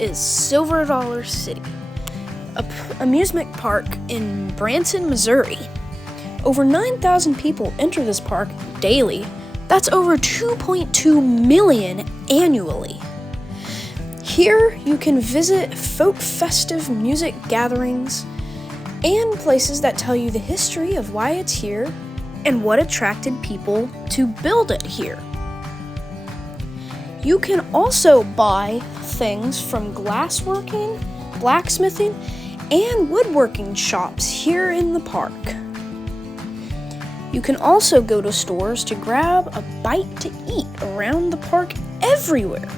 is Silver Dollar City, an amusement park in Branson, Missouri. Over 9,000 people enter this park daily. That's over 2.2 million annually. Here you can visit folk festive music gatherings and places that tell you the history of why it's here and what attracted people to build it here. You can also buy things from glassworking, blacksmithing, and woodworking shops here in the park. You can also go to stores to grab a bite to eat around the park everywhere.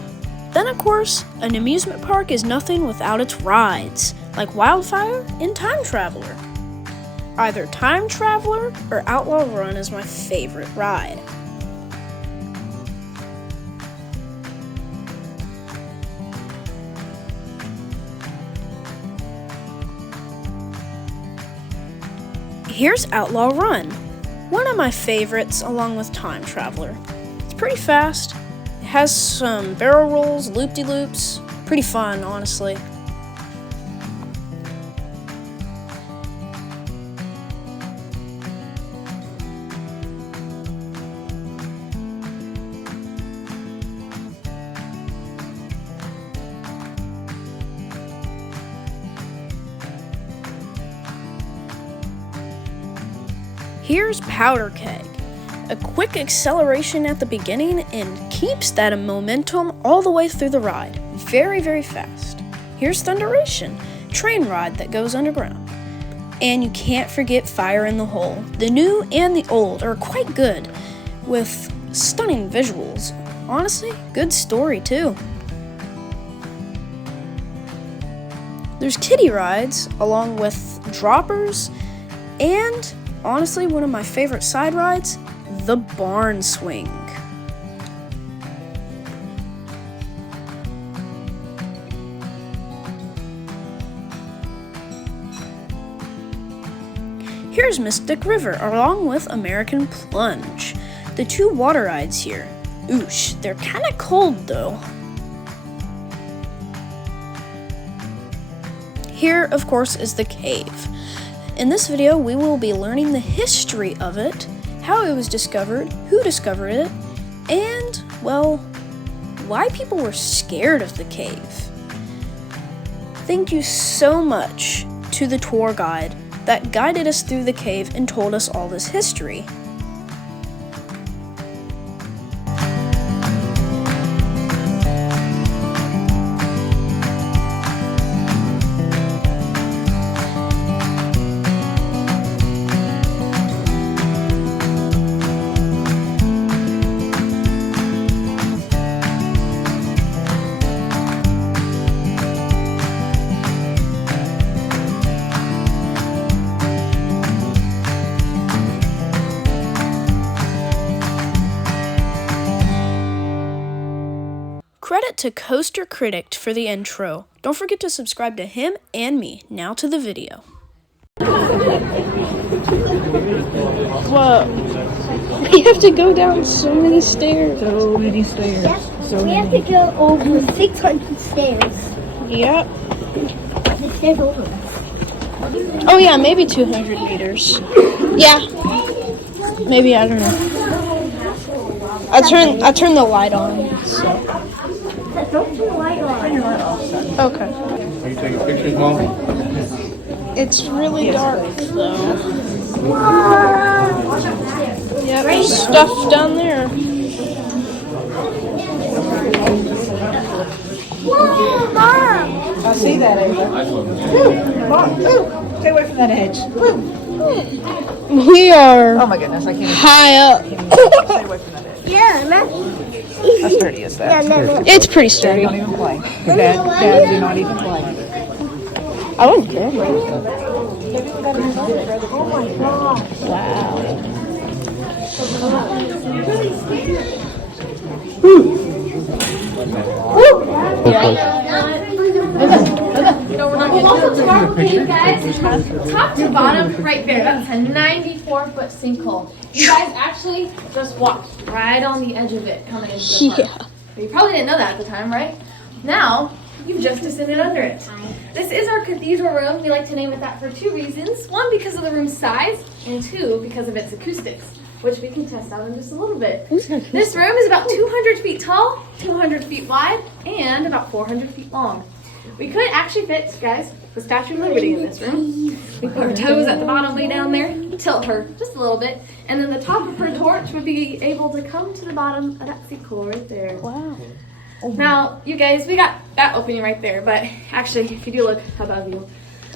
Then, of course, an amusement park is nothing without its rides, like Wildfire and Time Traveler. Either Time Traveler or Outlaw Run is my favorite ride. Here's Outlaw Run, one of my favorites along with Time Traveler. It's pretty fast, it has some barrel rolls, loop-de-loops, pretty fun, honestly. Here's Powder Keg, a quick acceleration at the beginning and keeps that momentum all the way through the ride, very, very fast. Here's Thunderation, train ride that goes underground. And you can't forget Fire in the Hole. The new and the old are quite good, with stunning visuals. Honestly, good story too. There's kiddie rides, along with droppers, and honestly, one of my favorite side rides, the Barn Swing. Here's Mystic River, along with American Plunge, the two water rides here. Oosh, they're kinda cold though. Here, of course, is the cave. In this video, we will be learning the history of it, how it was discovered, who discovered it, and, well, why people were scared of the cave. Thank you so much to the tour guide that guided us through the cave and told us all this history. Credit to Coaster Critic for the intro. Don't forget to subscribe to him and me. Now to the video. Whoa. We have to go down so many stairs. So many stairs. Yep. So We have many. to go over 600 stairs. Yep. The stairs over. Oh yeah, maybe 200 meters. Yeah. Maybe, I don't know. I turned the light on, so. Don't turn the light on. Okay. Are you taking pictures, Mom? It's really dark though. Yeah, there's stuff down there. Whoa, Mom! I see that, Ava. Mom, ooh, stay away from that edge. Ooh. We are Oh my goodness, I can't even high up. stay away from that edge. Yeah, Matt. How sturdy is that? It's pretty Dad, sturdy. don't even play. Dad, do not even play. I wouldn't care. Okay, guys, top to bottom, right there, that's a 94-foot sinkhole. You guys actually just walked right on the edge of it coming into the park. Yeah. You probably didn't know that at the time, right? Now, you've just descended under it. This is our cathedral room. We like to name it that for 2 reasons. 1, because of the room's size, and 2, because of its acoustics, which we can test out in just a little bit. This room is about 200 feet tall, 200 feet wide, and about 400 feet long. We could actually fit, guys, the Statue of Liberty in this room. We put her toes at the bottom way down there, tilt her just a little bit, and then the top of her torch would be able to come to the bottom of that sinkhole right there. Wow. Now, you guys, we got that opening right there, but actually, if you do look above you,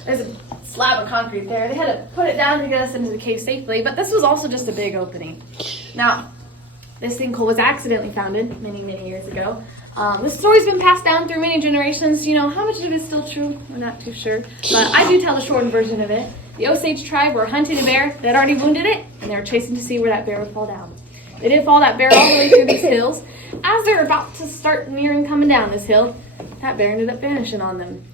there's a slab of concrete there. They had to put it down to get us into the cave safely, but this was also just a big opening. Now, this sinkhole was accidentally founded many, many years ago. This story's been passed down through many generations. You know, how much of it is still true? We're not too sure. But I do tell the shortened version of it. The Osage tribe were hunting a bear that already wounded it, and they were chasing to see where that bear would fall down. They did fall that bear all the way through these hills. As they were about to start nearing coming down this hill, that bear ended up vanishing on them.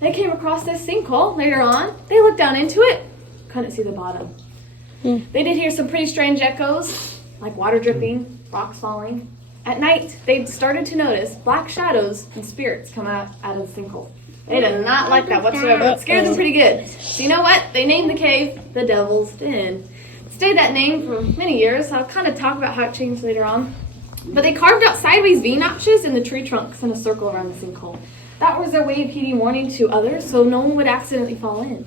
They came across this sinkhole later on. They looked down into it, couldn't see the bottom. They did hear some pretty strange echoes, like water dripping, rocks falling. At night, they started to notice black shadows and spirits come out of the sinkhole. They did not like that whatsoever. It scared them pretty good. So you know what? They named the cave the Devil's Den. It stayed that name for many years. I'll kind of talk about how it changed later on. But they carved out sideways V-notches in the tree trunks in a circle around the sinkhole. That was their way of heeding warning to others so no one would accidentally fall in.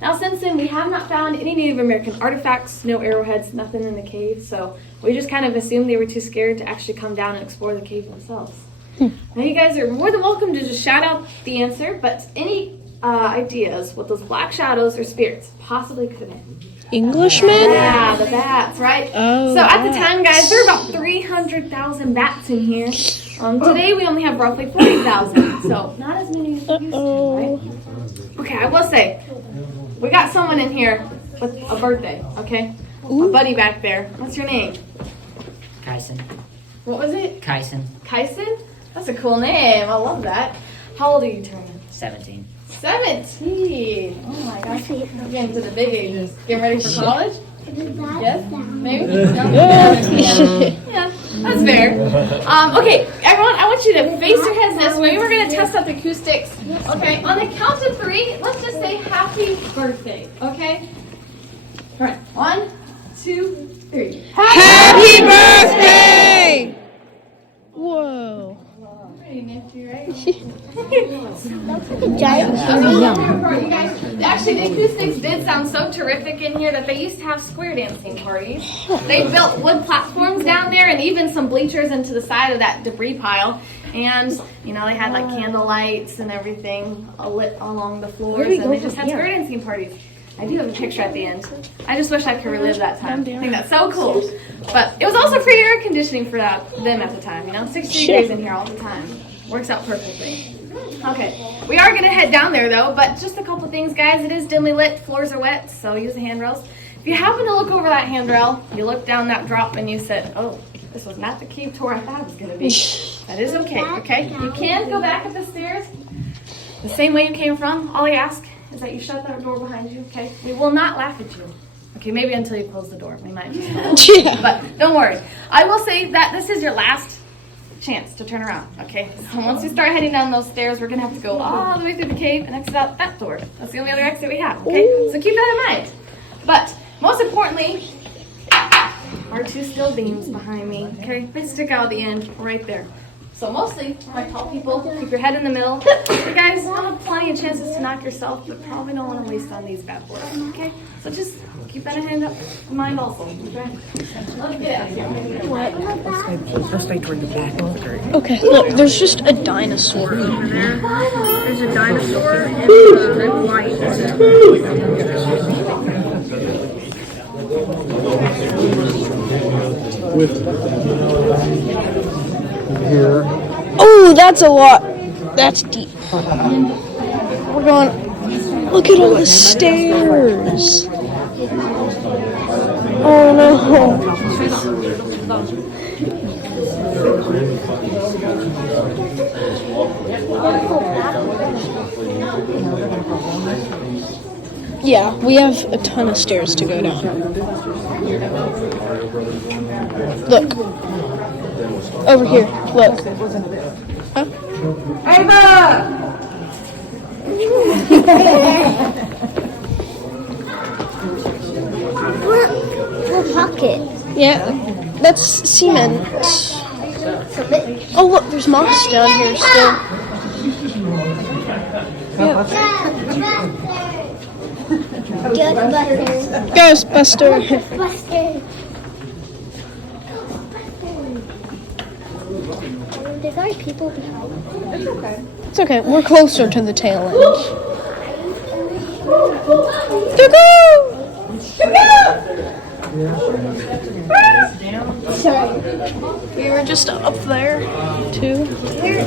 Now, since then, we have not found any Native American artifacts, no arrowheads, nothing in the cave, so we just kind of assumed they were too scared to actually come down and explore the cave themselves. Now, you guys are more than welcome to just shout out the answer, but any ideas what those black shadows or spirits possibly could have been? Englishmen? Yeah, the bats, right? Oh, so at the time, guys, there were about 300,000 bats in here. Today, we only have roughly 40,000, so not as many as we used to, right? Okay, I will say, we got someone in here with a birthday, okay? A buddy back there. What's your name? Kyson. What was it? Kyson. Kyson? That's a cool name. I love that. How old are you turning? 17. 17. Oh my gosh. We're getting to the big ages. Getting ready for college? Yes? Maybe? No? Yeah, that's fair. Okay, everyone, I want you to face your heads this way. We're going to test out the acoustics. Okay, on the count of 3, let's just say happy birthday. Okay? All right, 1, 2, 3. Happy birthday! Whoa. Pretty nifty, right? Giant. You guys, actually, the acoustics did sound so terrific in here that they used to have square dancing parties. They built wood platforms down there and even some bleachers into the side of that debris pile. And, you know, they had like candle lights and everything lit along the floors, and they just had square dancing parties. I do have a picture at the end. I just wish I could relive that time. I think that's so cool. But it was also free air conditioning for them at the time, you know? 60 degrees in here all the time. Works out perfectly. Okay, we are going to head down there though, but just a couple things, guys. It is dimly lit, floors are wet, so use the handrails. If you happen to look over that handrail, you look down that drop and you said, oh, this was not the cave tour I thought it was going to be. That is okay? You can go back up the stairs the same way you came from. All I ask is that you shut that door behind you, okay? We will not laugh at you. Okay, maybe until you close the door. We might just Yeah. But don't worry. I will say that this is your last chance to turn around, okay? So once we start heading down those stairs, we're going to have to go all the way through the cave and exit out that door. That's the only other exit we have, okay? So keep that in mind. But most importantly, our 2 steel beams behind me, okay? They stick out at the end right there. So mostly, for my tall people, keep your head in the middle. You guys will have plenty of chances to knock yourself, but probably don't want to waste on these bad boys, okay? So just keep that in mind also, okay? Let's get out of here. Let's stay toward the back of the curtain. Okay, look, there's just a dinosaur over there. There's a dinosaur and white. Here. Oh, that's a lot. That's deep. We're going. Look at all the stairs. Oh no. Yeah, we have a ton of stairs to go down. Look. Over here. Look. Huh? Ava! What pocket? Yeah, that's cement. Oh look, there's moss down here still. Ghostbusters. Ghostbuster. Ghostbusters. There's already people behind. It's okay. It's okay, we're closer to the tail end. We were just up there, too. We're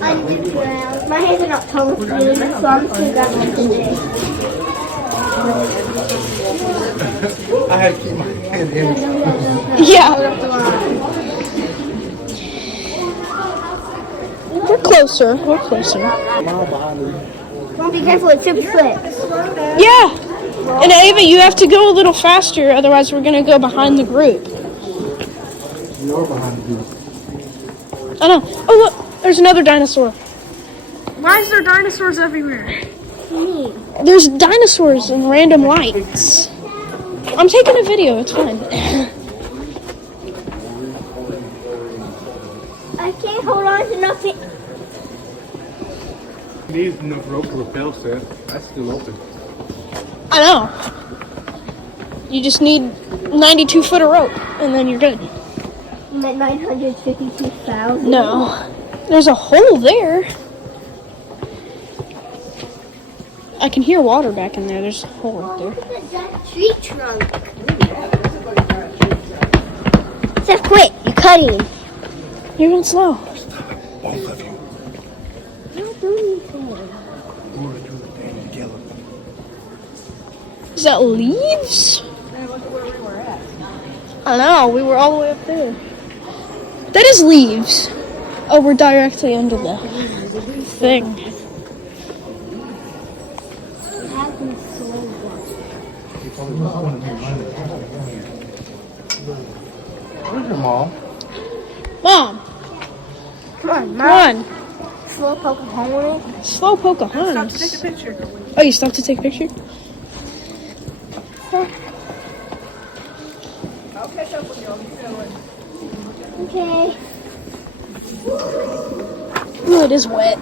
underground. My hands are not totally feeling, so I'm still got my today. I had to keep my hand in. Yeah. We're closer. We're closer. Don't be careful, it should slip. Yeah. And Ava, you have to go a little faster, otherwise we're gonna go behind the group. We are behind you. I know. Oh look, there's another dinosaur. Why is there dinosaurs everywhere? There's dinosaurs and random lights. I'm taking a video, it's fine. I can't hold on to nothing. Needs enough rope to rappel set. That's still open. I know. You just need 92 foot of rope, and then you're good. I'm at 952,000. No. There's a hole there. I can hear water back in there. There's a hole right there. Look at that tree trunk. Seth, quit. You're cutting. You're going slow. Both of you. Don't do anything. Roar through the thing together. Is that leaves? Hey, look at where we were at. I know. We were all the way up there. That is leaves. Oh, we're directly under the thing. Where's your mom? Mom, Come on, come Mom. on. Slow poke a hole in it. Slow Stop to take a Pocahontas. picture. Oh, you stopped to take a picture? I'll catch up with you. I'll be feeling. Okay. Ooh, it is wet.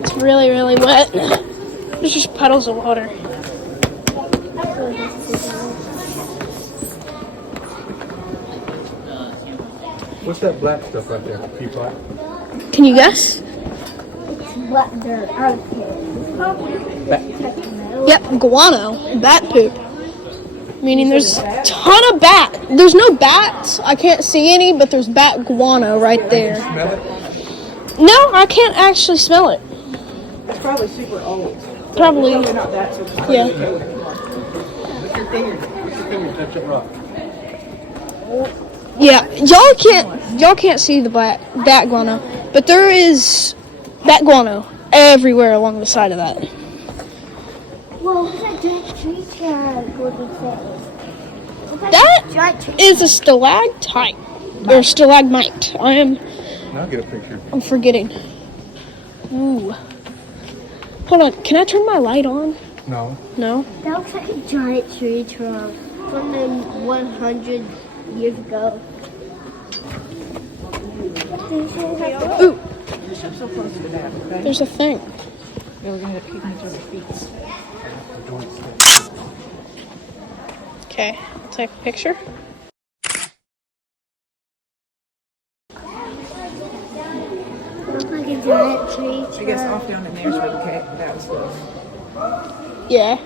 It's really, really wet. There's just puddles of water. What's that black stuff right there? Peapod? Can you guess? Black dirt. I don't care. Yep, guano. Bat poop. Meaning there's a ton of bat. There's no bats. I can't see any, but there's bat guano right there. Smell it? No, I can't actually smell it. It's probably super old. Probably. Probably not that super Yeah. Lift your finger, touch that rock. Yeah, y'all can't see the bat guano, but there is bat guano everywhere along the side of that. Whoa, what's that giant tree trunk? What did it say? That Giant tree is a stalactite or stalagmite. Now get a picture. I'm forgetting. Ooh. Hold on, can I turn my light on? No. No? That looks like a giant tree trunk from the 100 years ago. Ooh, I'm so close to that, okay? there's a thing. Yeah, we're going to keep these other feet. Okay, take a picture. Looks like a giant tree I guess trunk. off down in there's where the cat, that was good. Yeah.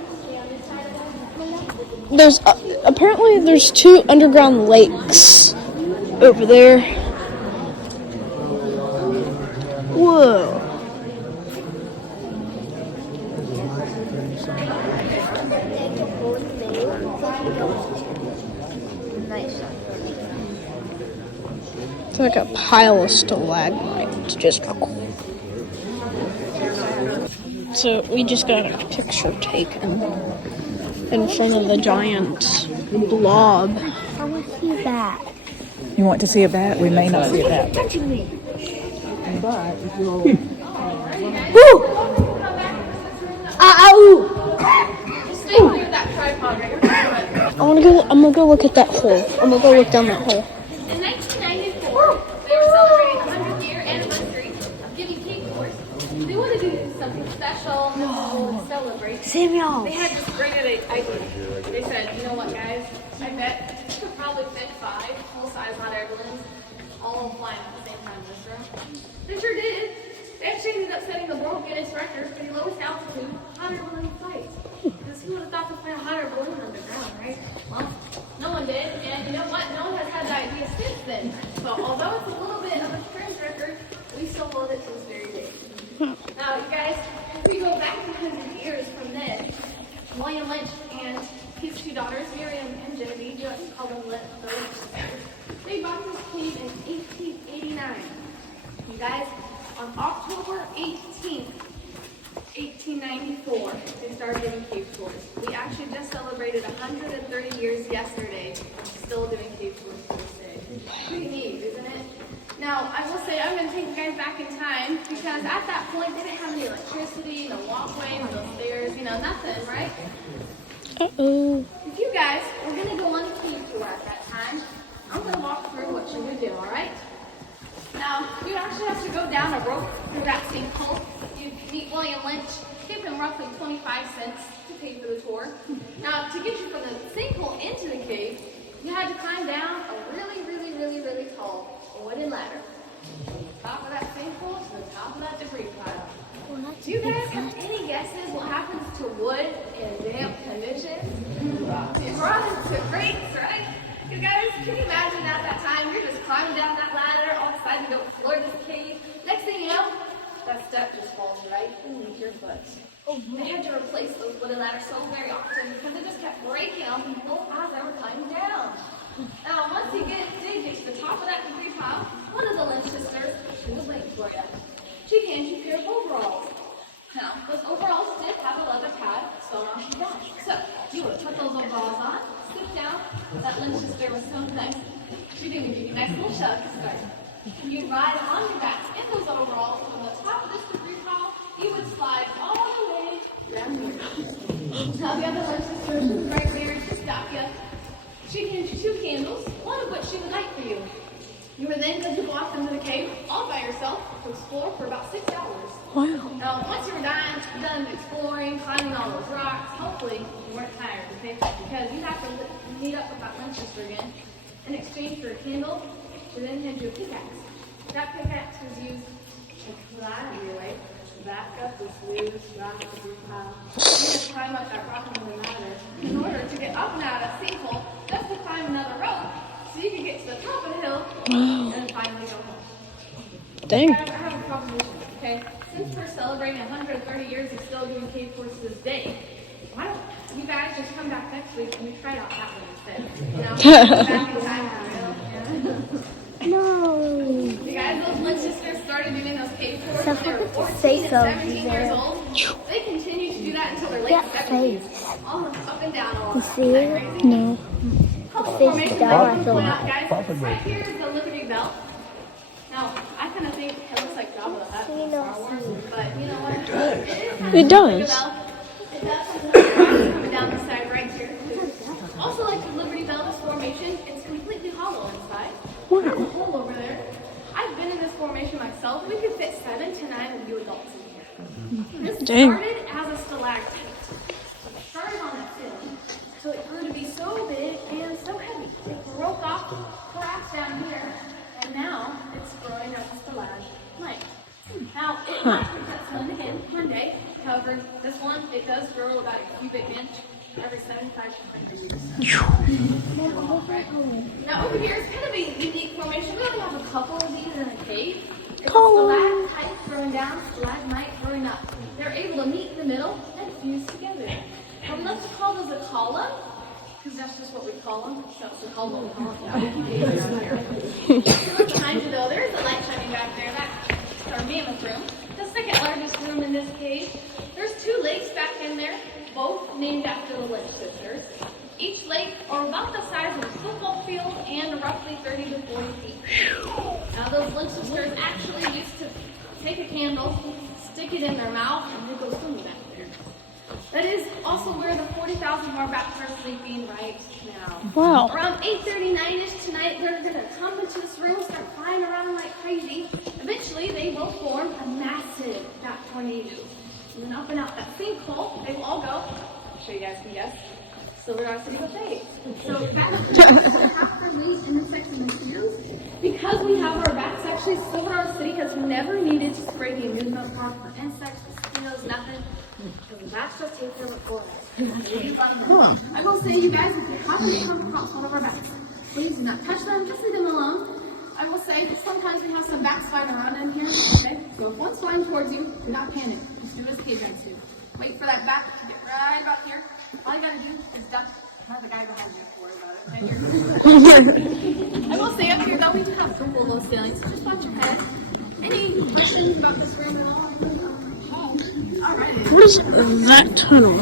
There's apparently there's 2 underground lakes over there. Whoa. Nice. It's like a pile of stalagmites. Just. So we just got a picture taken in front of the giant blob. I want to see that. You want to see a bat? We may not see a bat. Touching me. But if you'll Woo! Ow! Just stay clear of that tripod right here. I'm gonna go look at that hole. I'm gonna go look down that hole. In 1994, they were celebrating the 100th year anniversary of giving cake tours. They wanted to do something special, memorable, and celebrate. Samuel. They had this great idea. They said, you know what, guys? I bet we could probably fit 5 full-size hot air balloons all flying at the same time in this room. They sure did. They actually ended up setting the world Guinness record for the lowest altitude hot air balloon flight. Because who would have thought to fly a hot air balloon underground, right? Well, no one did, and you know what? No one has had the idea since then. So although it's a little bit of a strange record, we still hold it to this very day. Now, you guys, if we go back 100 years from then, William Lynch and his 2 daughters, Miriam and Genevieve, you like to call them the Lynch sisters, they bought this cave in 1889. You guys, on October 18th, 1894, they started giving cave tours. We actually just celebrated 130 years yesterday, still doing cave tours to this day. Pretty neat, isn't it? Now, I will say, I'm going to take you guys back in time, because at that point, they didn't have any electricity, no walkway, no stairs, nothing, right? Uh-oh. If you guys were going to go on a cave tour at that time, I'm going to walk through what you would do, all right? Now, you actually have to go down a rope through that sinkhole. You'd meet William Lynch, give him roughly 25 cents to pay for the tour. Now, to get you from the sinkhole into the cave, you had to climb down a really, really, really, really tall wooden ladder. Top of that sinkhole to the top of that debris pile. Do you guys have any guesses what happens to wood in damp conditions? It rots to grates, right? You guys, can you imagine at that time, you're just climbing down that ladder, all excited to go explore this cave. Next thing you know, that step just falls right beneath your foot. They had to replace those wooden ladders so very often because they just kept breaking on people as they were climbing down. Now, once you did get to the top of that debris pile, one of the Lynch sisters, she was waiting for you. She hands you a pair of overalls. Now, those overalls did have a leather pad sewn on the back. So, you would put those overalls on, sit down. That Lynch sister was so nice. She did give you a nice little shove to start. You'd ride on your backs in those overalls from the top of this debris pile. You would slide all the way down here. Now, the other Lynch sister was right there to stop you. She hands you 2 candles, one of which she would light for you. You were then going to go off into the cave all by yourself to explore for about 6 hours. Wow. Now, once you were done exploring, climbing all those rocks, hopefully you weren't tired, okay? Because you have to meet up with that Lynch sister again. In exchange for a candle, she then hands you a pickaxe. That pickaxe was used to climb your way back up this loose rock debris pile. You had to climb up that rock on the ladder in order to get up and out of that sinkhole, just to climb another rope so you could get to the top of the hill and then finally go home. Dang. Guys, I have a proposition, okay? Since we're celebrating 130 years of still doing cave tours to this day, why don't you guys just come back next week and we try out that one instead? Go back in time for real. No. You guys, those Lynch sisters started doing those cave tours So when they were forget to 14 say and so, 17 years old. They continue to do that until their late That 70s. face. All up and down all You that. see Isn't that it? crazy? No. Couple face formations down, I I want to feel point like. out, guys. Right here is the Liberty Bell. Now, I kind of think it looks like Jabba the Hutt from Star Wars, but you know what? It does. It does have some coming down the side right here. Also, like the Liberty Bell, this formation, it's completely hollow inside. There's a hole over there. I've been in this formation myself. We could fit 7 to 9 of you adults in here. This Dang. started as a stalactite. It started on that ceiling, so it grew to be so big and so heavy. It broke off, collapsed down here, and now it's growing as a stalagmite. Now, it might project one again one day. However, this one, it does grow about a cubic inch every 75 to 100 years. Right. Now, over here is kind of a unique formation. We only have a couple of these in a cave. It's a stalactite growing down, stalagmite growing up. They're able to meet in the middle and fuse together. Now, we like to call those a column, because that's just what we call them. So it's a column. Look behind you, though. There's a light shining back there. That's our mammoth room. The second largest room in this cave. There's 2 lakes back in there, both named after the Lynch sisters. Each lake are about the size of a football field and roughly 30 to 40 feet. Now, those Lynch sisters actually used to take a candle, stick it in their mouth, and they go swimming back there. That is also where the 40,000 more bats are sleeping right now. Wow. Around 8:39ish tonight, they're gonna come into this room, start flying around like crazy. Eventually, they will form a massive bat tornado. And then up and out that sinkhole, they will all go. I'm sure you guys can guess. Silver City Buffet. So that's half our meat and insects and mosquitoes. Because we have our bats, actually, Silver City has never needed to spray the amusement park for insects, mosquitoes, nothing. Because the bats just take care of it for us. We love them. I will say, you guys, if you happen to come across one of our bats, please do not touch them, just leave them alone. I will say that sometimes we have some bats flying around in here, okay? So if one's flying towards you, do not panic. Just do as K-Grants do. Wait for that bat to get right about here. All you gotta do is duck. Not the guy behind you, don't worry about it. I will say up here though, we do have some cool little ceilings, so just watch your head. Any questions about this room at all? Alright. What is that tunnel?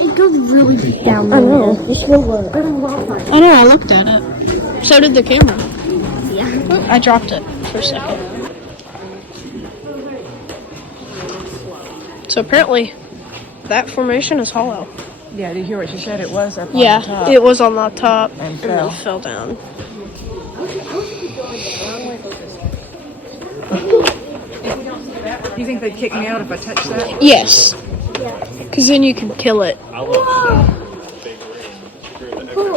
It goes really deep down I there. know. It's real low. I know, I looked at it. So did the camera. Yeah. I dropped it for a second. So apparently, that formation is hollow. Yeah, did you hear what she said? It was up on Yeah, the top. it was on the top And then fell. fell down. You think they'd kick me out if I touched that? Yes. Because then you can kill it.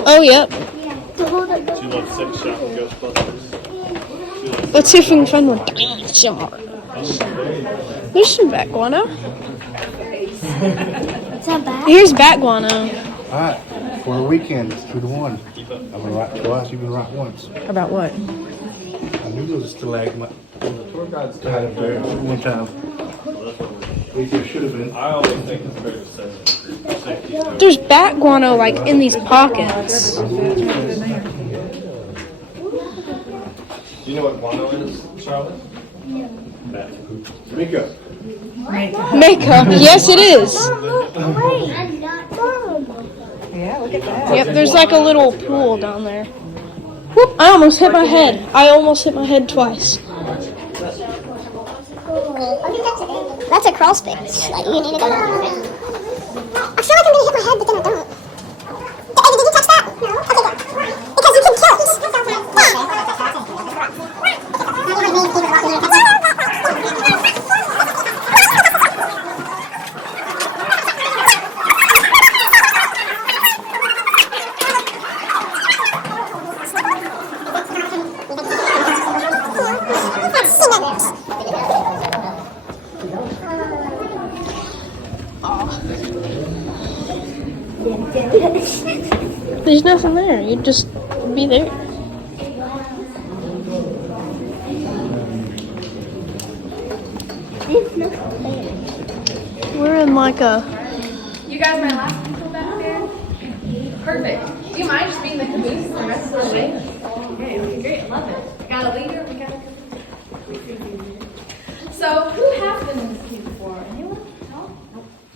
Oh, yep. To hold it. She loves Six Shot and Ghostbusters. Let's see if we can find one. Somewhere. There's some bat guano. Is that bad? Here's bat guano. Alright, for a weekend, it's 2-1. I'm gonna write twice, you can write once. About what? I knew there was a stalagmite. The tour guide's tied up there one time. At least there should have been. I always think it's very sensitive. There's bat guano like in these pockets. Do you know what guano is, Charlotte? Bat poop. Mika. Makeup. Yes, it is. Wait, I'm not done. Yeah, look at that. Yep, there's like a little pool down there. Whoop, I almost hit my head. I almost hit my head twice. That's a crawl space. Like, you need to go down there. I feel like I'm gonna hit my head, but then I don't. Did you touch that? No. Okay, good. Because you can kill it. There's nothing there. You'd just be there. We're in like a... You guys, my last people back there? Perfect. Do you mind just being the caboose the rest of the way? Okay, great. I love it. We got a leader, we got a caboose. So, who has been in this queue before? Anyone? No?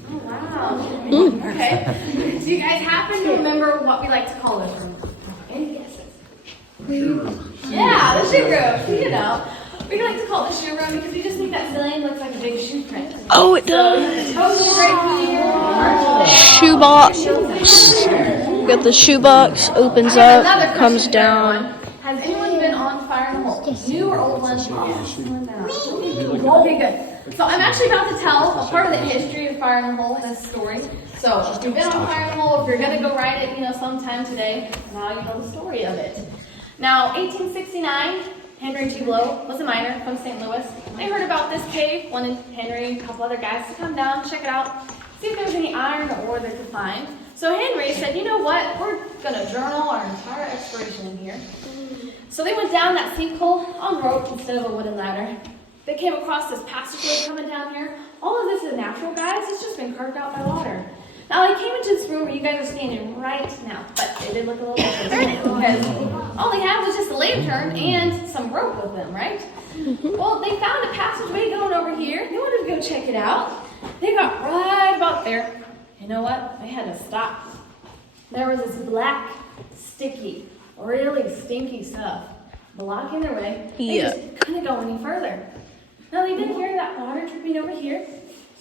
Oh, wow. Okay. Do you guys happen to remember what we like to call this room? Any guesses? Yeah, the shoe room. You know. We like to call it the shoe room because we just think that ceiling looks like a big shoe print. Oh, it does. Toes right here. Shoebox. Got the shoebox, opens Another up, question comes for down. everyone. Has anyone been on Fire in the Hole? New or old ones? Okay, good. So I'm actually about to tell a part of the history of Fire in the Hole, this story. So if you've been on Fire in the Hole, if you're gonna go ride it, sometime today, now you know the story of it. Now, 1869, Henry G. Blow was a miner from St. Louis. They heard about this cave, wanted Henry and a couple other guys to come down, check it out, see if there was any iron or ore they could find. So Henry said, you know what, we're gonna journal our entire exploration in here. So they went down that sinkhole on rope instead of a wooden ladder. They came across this passageway coming down here. All of this is natural, guys. It's just been carved out by water. Now, they came into this room where you guys are standing right now, but they did look a little different because all they had was just a lantern and some rope with them, right? Well, they found a passageway going over here. They wanted to go check it out. They got right about there. You know what? They had to stop. There was this black, sticky, really stinky stuff blocking their way. They just couldn't go any further. Now they did hear that water dripping over here,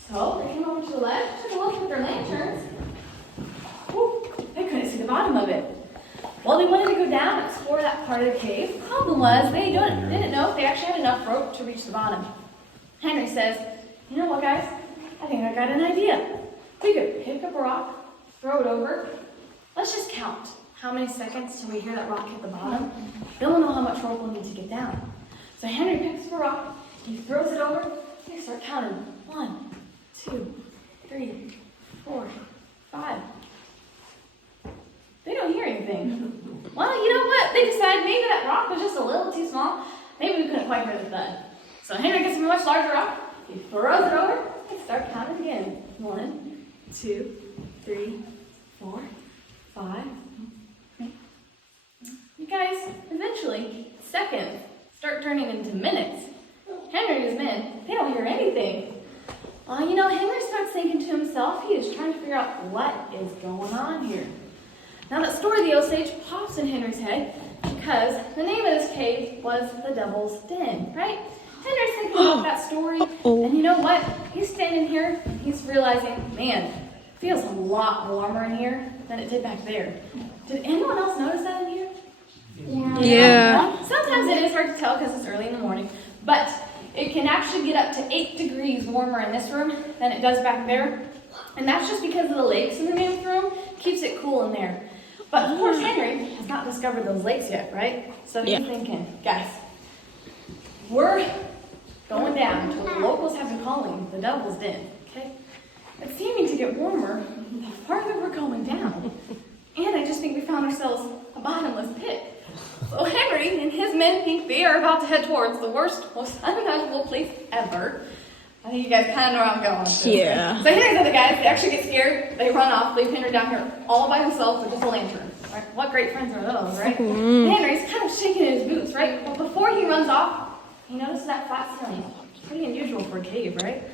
so they came over to the left, took a look with their lanterns. Whew, they couldn't see the bottom of it. Well, they wanted to go down and explore that part of the cave. Problem was, they didn't know if they actually had enough rope to reach the bottom. Henry says, you know what, guys? I think I got an idea. We could pick up a rock, throw it over. Let's just count how many seconds till we hear that rock hit the bottom. Then we'll know how much rope we'll need to get down. So Henry picks up a rock, he throws it over, they start counting. 1, 2, 3, 4, 5. They don't hear anything. Well, you know what? They decided maybe that rock was just a little too small. Maybe we couldn't quite hear the thud. So Henry gets a much larger rock, he throws it over, they start counting again. 1, 2, 3, 4, 5. You guys, eventually, seconds start turning into minutes. Henry and his men, they don't hear anything. You know, Henry starts thinking to himself, he is trying to figure out what is going on here. Now that story of the Osage pops in Henry's head because the name of this cave was the Devil's Den, right? Henry's thinking about that story, and you know what? He's standing here, and he's realizing, man, it feels a lot warmer in here than it did back there. Did anyone else notice that in here? Yeah. Well, sometimes it is hard to tell because it's early in the morning, but it can actually get up to 8 degrees warmer in this room than it does back there. And that's just because of the lakes in the main room keeps it cool in there. But of course, Henry has not discovered those lakes yet, right? So he's thinking, guys, we're going down to what the locals have been calling the Devil's Den, okay? It's seeming to get warmer the farther we're going down. And I just think we found ourselves a bottomless pit. So Henry and his men think they are about to head towards the worst, most unimaginable place ever. I think you guys kind of know where I'm going with this. Yeah. So Henry's other guys, they actually get scared. They run off, leave Henry down here all by himself with just a lantern. Right? What great friends are those, right? Henry's kind of shaking in his boots, right? But before he runs off, he notices that flat ceiling. Pretty unusual for a cave, right?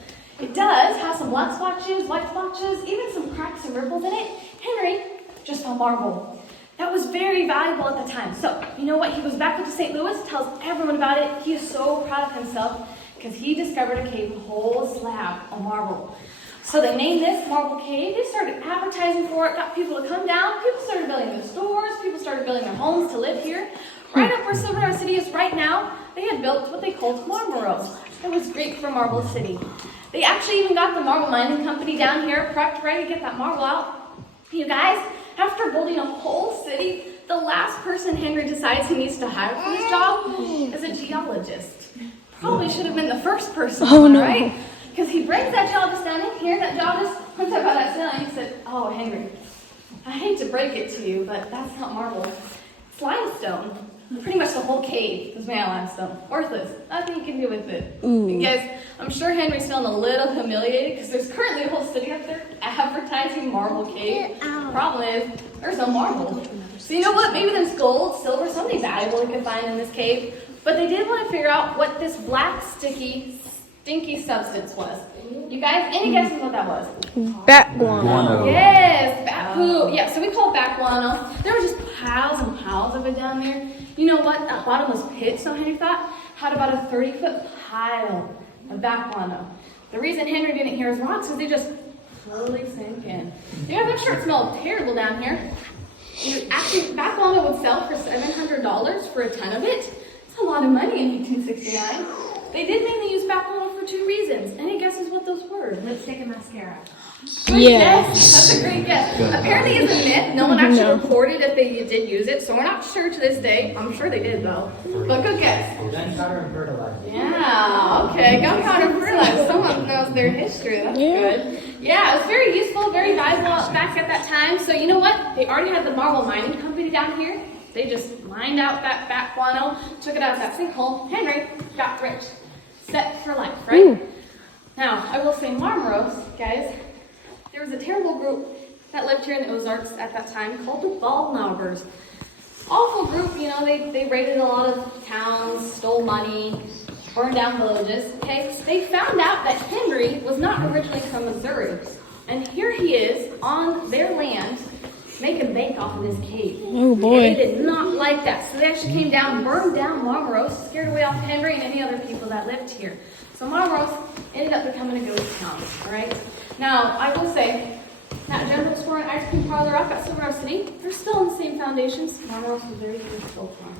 It does have some black splotches, white splotches, even some cracks and ripples in it. Henry just found marble. That was very valuable at the time. So, you know what? He goes back up to St. Louis, tells everyone about it. He is so proud of himself because he discovered a cave, a whole slab of marble. So they named this Marble Cave. They started advertising for it, got people to come down. People started building their stores. People started building their homes to live here. Right up where Silver City is right now, they had built what they called Marlboro. It was great for Marble City. They actually even got the marble mining company down here prepped, ready to get that marble out. You guys, after building a whole city, the last person Henry decides he needs to hire for this job is a geologist. Probably should have been the first person, right? Because he brings that geologist down in here, that geologist comes up by that ceiling and he said, oh, Henry, I hate to break it to you, but that's not marble. It's limestone. Pretty much the whole cave is made out of limestone. Worthless. Nothing you can do with it. You guys, I'm sure Henry's feeling a little humiliated because there's currently a whole city up there advertising Marble Cave. Problem is, there's no marble. So you know what? Maybe there's gold, silver, something valuable we could find in this cave. But they did want to figure out what this black, sticky, stinky substance was. You guys, any guesses what that was? Bat guano. Yes, bat poo. Yeah, so we call it bat guano. There were just piles and piles of it down there. You know what? That bottomless pit, so Henry thought, had about a 30-foot pile of bat guano. The reason Henry didn't hear his rocks is they just slowly sank in. You guys, I'm sure it smelled terrible down here. Actually, bat guano would sell for $700 for a ton of it. It's a lot of money in 1869. They did mainly use bat guano for 2 reasons. Any guesses what those were? Lipstick and mascara. Great guess. That's a great guess. Apparently it's a myth. No one actually reported if they did use it, so we're not sure to this day. I'm sure they did though. But good guess. Gunpowder and fertilizer. Yeah, okay. Gunpowder and fertilizer. Someone knows their history. That's good. Yeah, it was very useful, very valuable back at that time. So you know what? They already had the marble mining company down here. They just mined out that bat guano, took it out of that sinkhole. Henry got rich. Set for life, right? Now, I will say Marmaros, guys, there was a terrible group that lived here in the Ozarks at that time called the Baldnaugers. Awful group, you know, they raided a lot of towns, stole money, burned down villages, okay? So they found out that Henry was not originally from Missouri. And here he is on their land making bank off of this cave. Oh boy. They did not like that. So they actually came down, burned down Marmaros, scared away off Henry and any other people that lived here. So Marlboro's ended up becoming a ghost town, all right? Now, I will say, that General Store and Ice Cream Parlor up at Silver City, they're still on the same foundations. Marlboro's was very built on.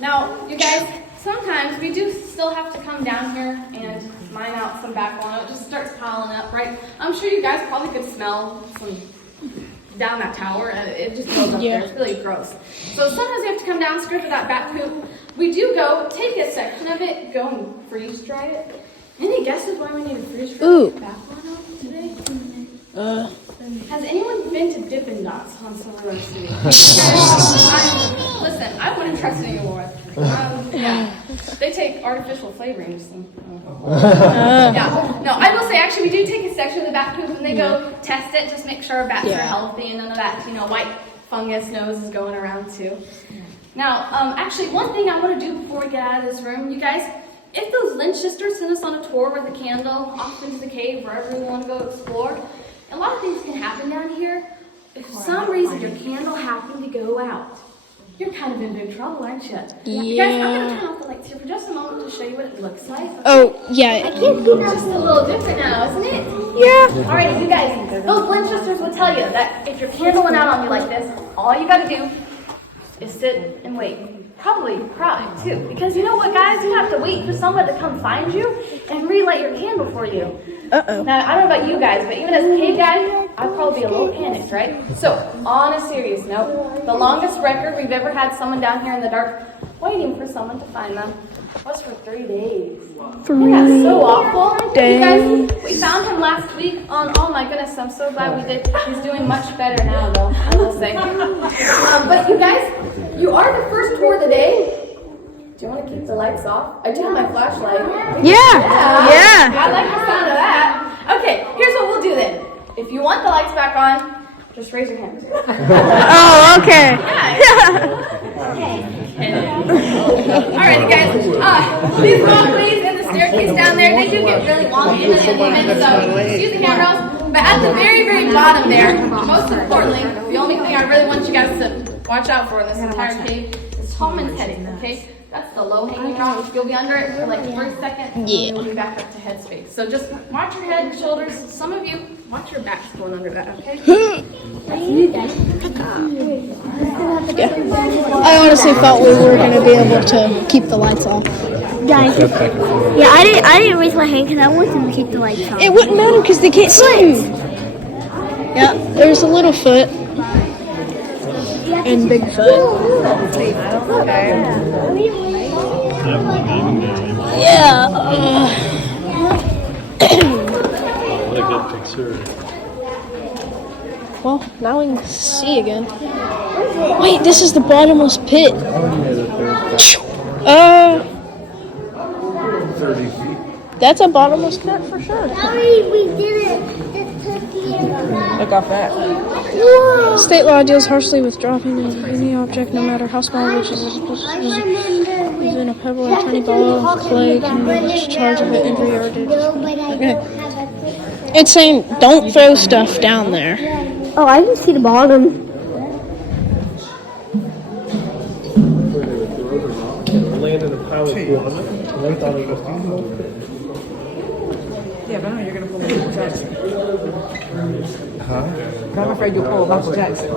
Now, you guys, sometimes we do still have to come down here and mine out some backwater. It just starts piling up, right? I'm sure you guys probably could smell some down that tower. It just goes up there. It's really gross. So sometimes we have to come down, scrape at that back poop. We do go, take a section of it, go and freeze dry it. Any guesses why we need to freeze dry backwater today? Has anyone been to Dippin' Dots on Silver Lake City? Listen, I wouldn't trust it anymore. Yeah, they take artificial flavorings. Yeah, no, I will say actually we do take a section of the bat poop and they go test it, just make sure bats are healthy and none of that, white fungus nose is going around too. Now, actually one thing I want to do before we get out of this room, you guys, if those Lynch sisters send us on a tour with a candle off into the cave, wherever we want to go explore, a lot of things can happen down here. If for some reason your candle happened to go out, you're kind of in big trouble, aren't you? Yeah. You guys, I'm going to turn off the lights here for just a moment to show you what it looks like. Oh, yeah. It's just a little different now, isn't it? Yeah. All right, you guys, those Lynch sisters will tell you that if your candle went out on you like this, all you got to do is sit and wait. Probably cry, too. Because you know what, guys? You have to wait for someone to come find you and relight your candle for you. Uh-oh. Now, I don't know about you guys, but even as a cave guy, I'd probably be a little panicked, right? So, on a serious note, the longest record we've ever had someone down here in the dark waiting for someone to find them was for 3 days. Isn't that so awful? You guys, we found him last week on, oh my goodness, I'm so glad we did. He's doing much better now, though, I will say. But you guys, you are the first tour of the day. Do you want to keep the lights off? I do have my flashlight. Yeah. I like the sound of that. Okay, here's what we'll do then. If you want the lights back on, just raise your hand. Oh, okay. Alright, guys. These balconies and the staircase down there, they do get really long and uneven, so excuse the handrails. But at the very, very bottom there, most importantly, the only thing I really want you guys to watch out for in this entire cave is Tallman's Heading, okay? That's the low-hanging rock. You'll be under it for like 3 seconds, and then you'll be back up to headspace. So just watch your head and shoulders. Some of you, watch your backs going under that, okay? I honestly thought we were going to be able to keep the lights off. Guys, yeah, I didn't raise my hand because I wanted to keep the lights on. It wouldn't matter because they can't see you. Yeah, there's a little foot. And Bigfoot. Yeah. What a good picture. Well, now we can see again. Wait, this is the bottomless pit. 30 feet. That's a bottomless pit for sure. We did it. Look off that. State law deals harshly with dropping any object, no matter how small, which is in a pebble or tiny ball of clay, can be discharged of an injury or damage. It's saying don't throw stuff down there. Oh, I can see the bottom. Land in a pile of guano. And I thought it was Yeah, but I know you're going to pull Michael Jackson. Huh? But I'm afraid you'll pull Michael Jackson.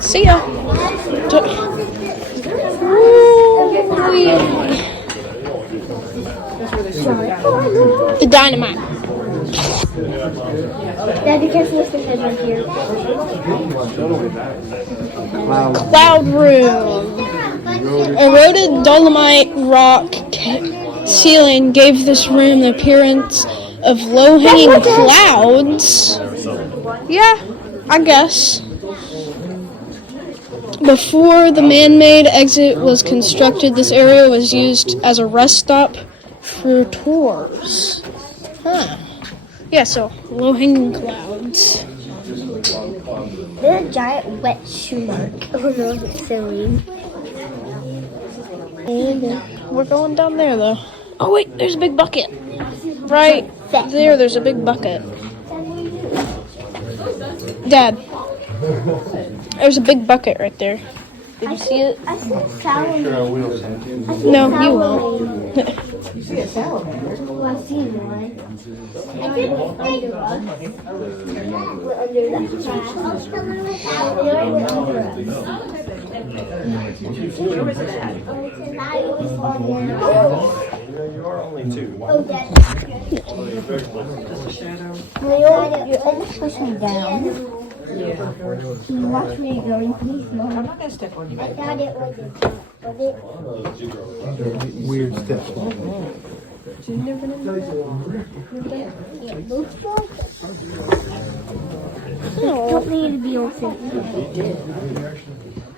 See ya. The dynamite. Dad, be careful with the head right here. Cloud room. Eroded dolomite rock ceiling gave this room the appearance of low-hanging clouds. Yeah, I guess. Before the man-made exit was constructed, this area was used as a rest stop for tours. Huh. Yeah, so low-hanging clouds. There's a giant wet shoe mark. Oh no, it's silly. We're going down there, though. Oh, wait, there's a big bucket. Right there's a big bucket. Dad, there's a big bucket right there. Did you see it? I see a salamander. No, you won't. You see a salamander? Well, I see one. I think it's under us. We're under the trash. Where under us? Where was it at? I was on there. You are only two. Oh, Dad. You're almost pushing down. Yeah. Watch where you're going, please, Mom. I'm not gonna step on you. I thought it was a was it? Weird stuff. Don't need to be on Facebook.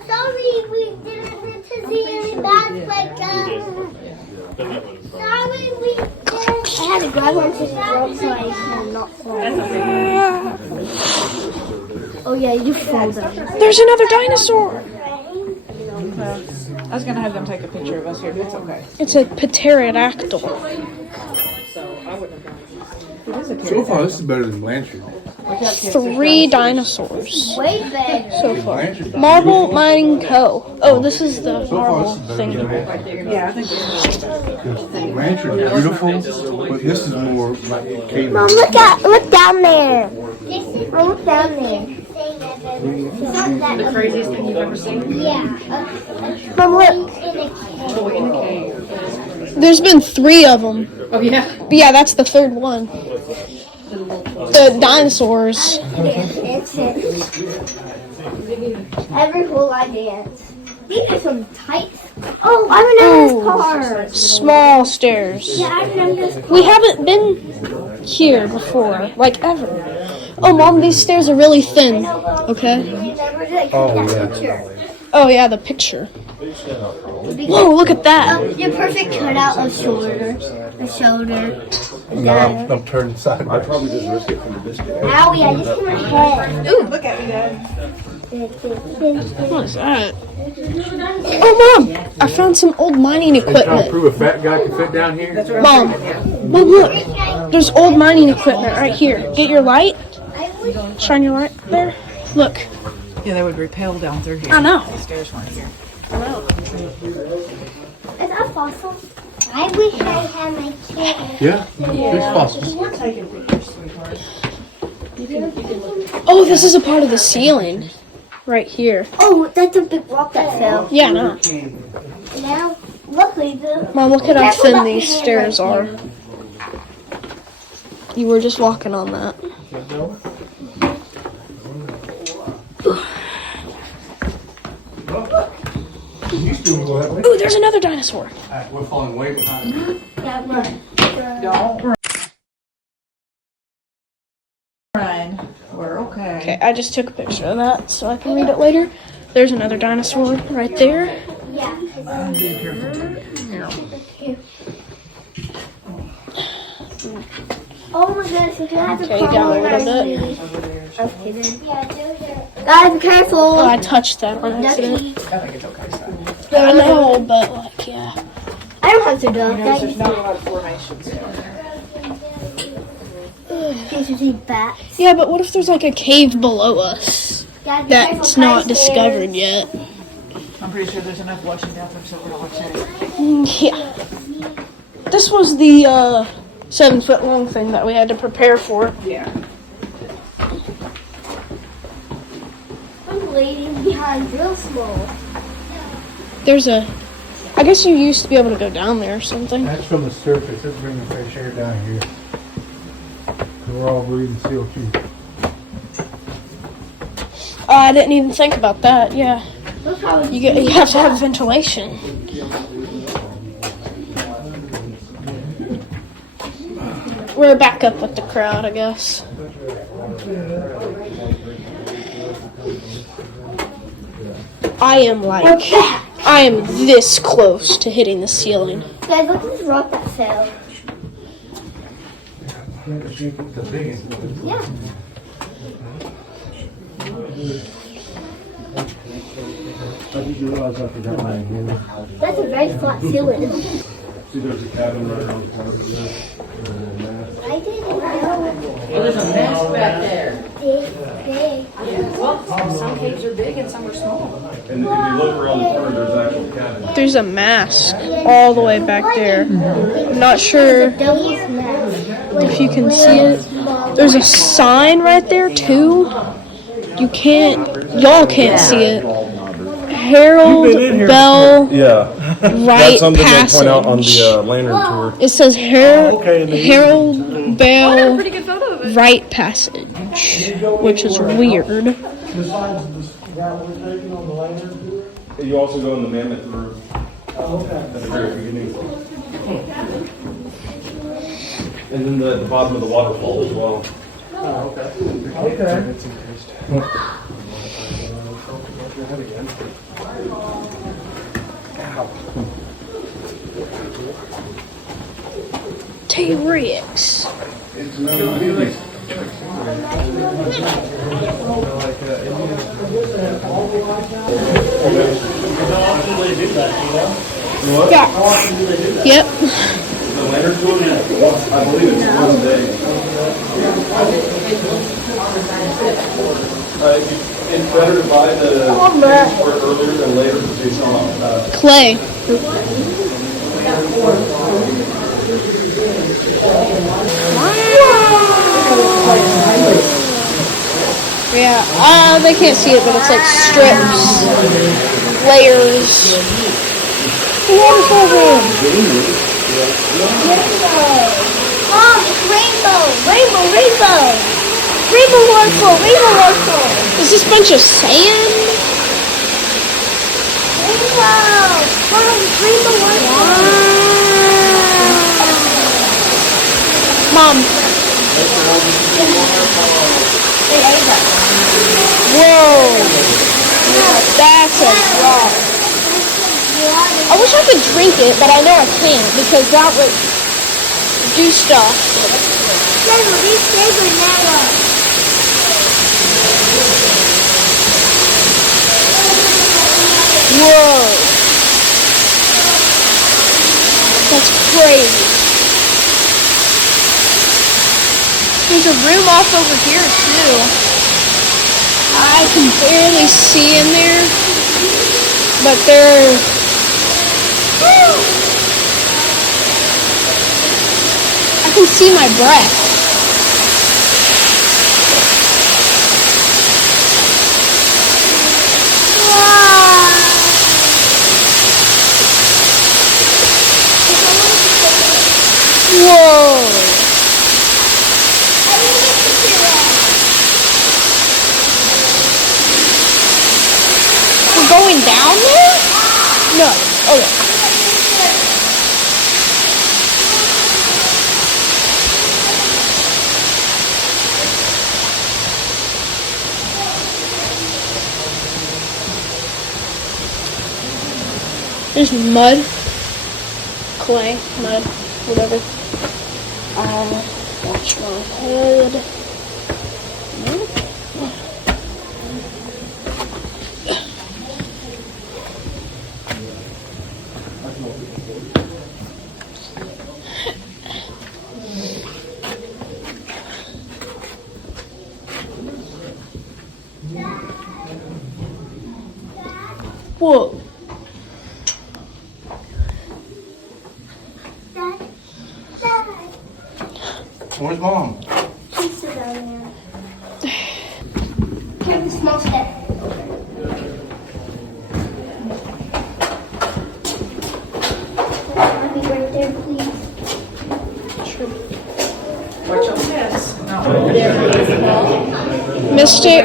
Sorry, we didn't get to see any back like Sorry, we didn't. I had to grab onto the rope so I can not fall. Oh yeah, you fall down. There's another dinosaur. I was gonna have them take a picture of us here, but it's okay. It's a pterodactyl. So I wouldn't have gone. It is a So far, this is better than Blanchard. 3 dinosaurs Way better. so far. Marble Mining Co. Oh, this is the So far, marble this is better thing. than Blanchard. Yeah, I think Blanchard is beautiful, but this is more like cave. Mom, look down there. Look down there. The craziest thing you've ever seen? Yeah. Mom, look. toy in a cave. There's been 3 of them. Oh yeah. But yeah, that's the 3rd one. The dinosaurs. Every hole I dance. These are some tight. Oh, I remember this car. Small stairs. Yeah, I remember this. We haven't been here before, like ever. Oh, Mom, these stairs are really thin. Okay. Remember that picture. Oh yeah, the picture. Whoa, look at that. Your perfect cutout of shoulder. The shoulder. I'm turning sideways. I'd probably just risk it from the biscuit. Owie, I just hit my head. Ooh, look at me, Dad. What is that? Oh, Mom, I found some old mining They trying to equipment. prove a fat guy can fit down here? Mom, look. There's old mining equipment right here. Get your light. Shine your light there. Look. Yeah, they would repel down through here. I know. The stairs weren't here. Is that a fossil? I wish I had my kid. Yeah, there's fossils. Oh, this is a part of the ceiling. Right here. Oh, that's a big rock that fell. Yeah, no. Now, luckily, Mom, look at how thin these stairs are. You were just walking on that. Ooh, there's another dinosaur. We're falling way behind. Don't run. We're okay. Okay, I just took a picture of that so I can read it later. There's another dinosaur right there. oh my goodness, you have to Okay, call down a me. little bit. I was kidding. Guys, be careful. Oh, I touched that on accident. I think it's okay. So. I know, but like, yeah. I don't have to duck. There's not a lot of formations down there. Can't you see bats? Yeah, but what if there's like a cave below us Guys, be that's careful, not guys, discovered yet? I'm pretty sure there's enough washing down there so we're all okay. Yeah. This was the 7-foot long thing that we had to prepare for. Yeah. I'm waiting behind real small. There's a. I guess you used to be able to go down there or something. That's from the surface. It's bringing fresh air down here. We're all breathing CO2. I didn't even think about that. Yeah. Look how it's You have to have ventilation. We're back up with the crowd, I guess. I am this close to hitting the ceiling. Guys, look at this rock that fell. The big one. Yeah. How did you realize I forgot my hand? That's a very flat ceiling. See, there's a cabin right around the corner of this. I didn't know There's a mess back there. this big. Well, some caves are big and some are small. And if you look around the corner, there's an actual cabin. There's a mask all the way back there. I'm not sure Devil's mask. if you can see it. There's a sign right there too. Y'all can't see it. Harold Bell Yeah. Right That's something they Passage. point out on the lantern tour. It says Harold Bell Pretty good photo of it. Right Passage, which is weird. Besides this route we're taking on the lantern tour? You also go in the Mammoth Room Oh, okay. at the very beginning. And then the bottom of the waterfall as well. Okay. T-Rex. Yep. The lantern tour, I believe it's one day. It's better to buy the tickets for it earlier than later because they sell out fast. Clay. Yeah, they can't see it, but it's like strips, layers. Mom, it's rainbow. Rainbow. Rainbow waterfall. Is this a bunch of sand? Rainbow. Mom, it's rainbow waterfall. Mom. Whoa. That's a rock. I wish I could drink it, but I know I can't because that would do stuff. These days are narrow. Whoa. That's crazy. There's a room off over here too. I can barely see in there, but I can see my breath. Whoa. We're going down there? No. Okay. There's mud, clay, mud, whatever. Watch my head. Whoa. Where's Mom? She's down there. Take a small step. I'll be right there, please. Watch your steps. Mystic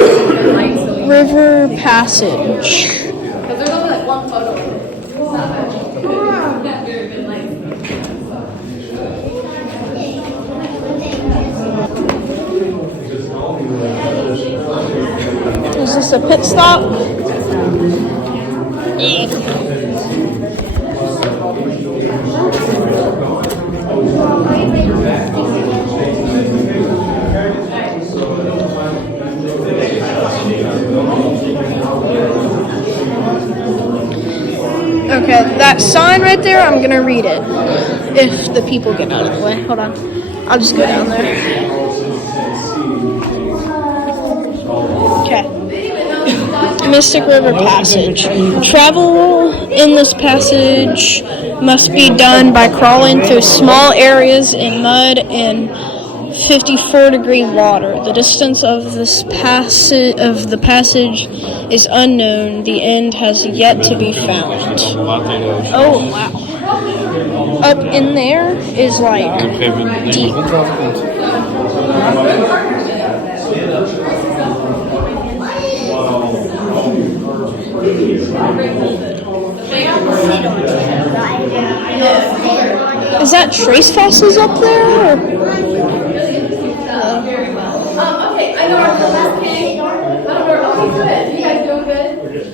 River Passage. Because there's only like one photo of it. It's not much. Yeah, very good light. Is this a pit stop? Yeah. Okay, that sign right there, I'm gonna read it. if the people get out of the way. Hold on. I'll just go down there. Okay. Mystic River Passage. Travel in this passage must be done by crawling through small areas in mud and 54-degree water. The distance of the passage is unknown. The end has yet to be found. Oh wow! Up in there is like deep. Is that trace fossils up there? Or? Okay, I know our last king. I don't know. Okay, good. You guys doing good?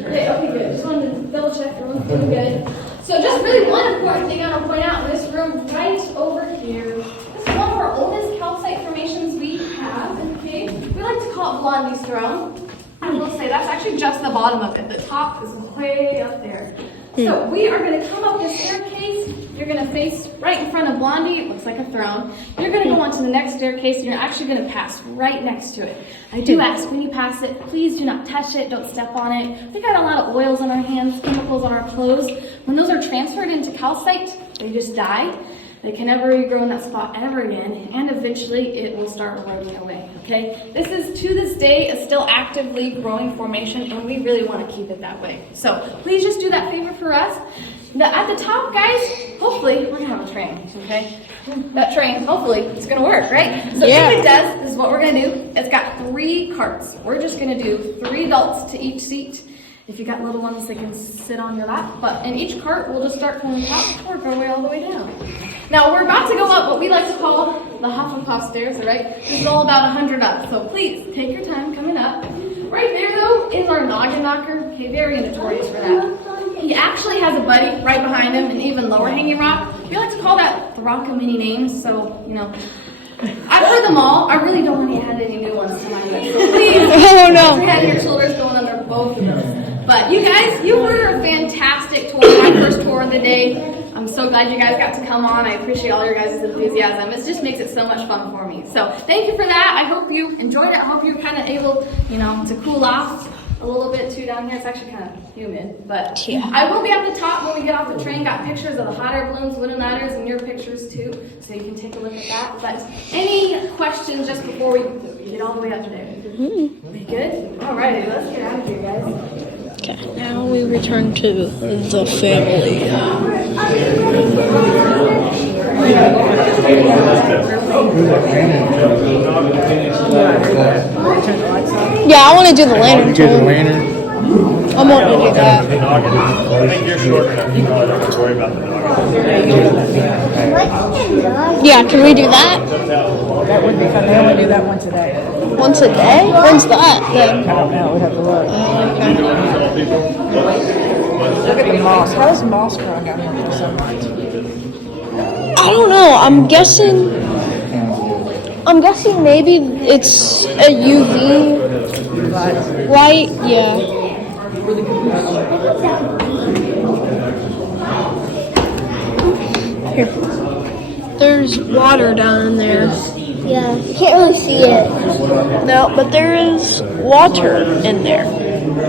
Okay, good. Just wanted to double check everyone's doing good. So just really one important thing I want to point out in this room right over here. This is one of our oldest calcite formations we have. Okay, we like to call it Blondie's Throne. I will say that's actually just the bottom of it. The top is way up there. So we are going to come up this staircase. You're going to face right in front of Blondie. It looks like a throne. You're going to go on to the next staircase, and you're actually going to pass right next to it. I do ask when you pass it, please do not touch it. Don't step on it. We got a lot of oils on our hands, chemicals on our clothes. When those are transferred into calcite, they just die. They can never regrow in that spot ever again, and eventually it will start eroding away, okay? This is, to this day, a still actively growing formation, and we really want to keep it that way. So please just do that favor for us. At the top, guys, hopefully, we're going to have a train, okay? That train, hopefully, it's going to work, right? So if it does, this is what we're going to do. It's got 3 carts. We're just going to do 3 adults to each seat. If you got little ones, they can sit on your lap. But in each cart, we'll just start from the top and work our way all the way down. Now, we're about to go up what we like to call the Hufflepuff stairs, all right? This is all about 100 up. So please, take your time coming up. Right there, though, is our Noggin Knocker. Okay, very notorious for that. He actually has a buddy right behind him, an even lower hanging rock. We like to call that the rock of many names. So, you know, I've heard them all. I really don't want to add any new ones to my list. So please, oh no, you had your shoulders going under both of those. But you guys, you were a fantastic tour. My first tour of the day. I'm so glad you guys got to come on. I appreciate all your guys' enthusiasm. It just makes it so much fun for me. So thank you for that. I hope you enjoyed it. I hope you were kind of able, you know, to cool off a little bit too down here. It's actually kind of humid, but I will be at the top when we get off the train. Got pictures of the hot air balloons, wooden ladders, and your pictures too, so you can take a look at that. But any questions just before we get all the way up there? We good? Alrighty, let's get out of here, guys. Okay, now we return to the family. Yeah, I want to do the lantern tour. I want to do that. I think you're short enough. You don't have to worry about the dog. Yeah, can we do that? That would be fun. They only do that once a day. Once a day? When's that then? I don't know. We'd have to look. Look at the moss. How is moss growing down here for sunlight? I don't know. I'm guessing maybe it's a UV light. Yeah. Here. There's water down in there. Yeah, you can't really see it. No, but there is water in there.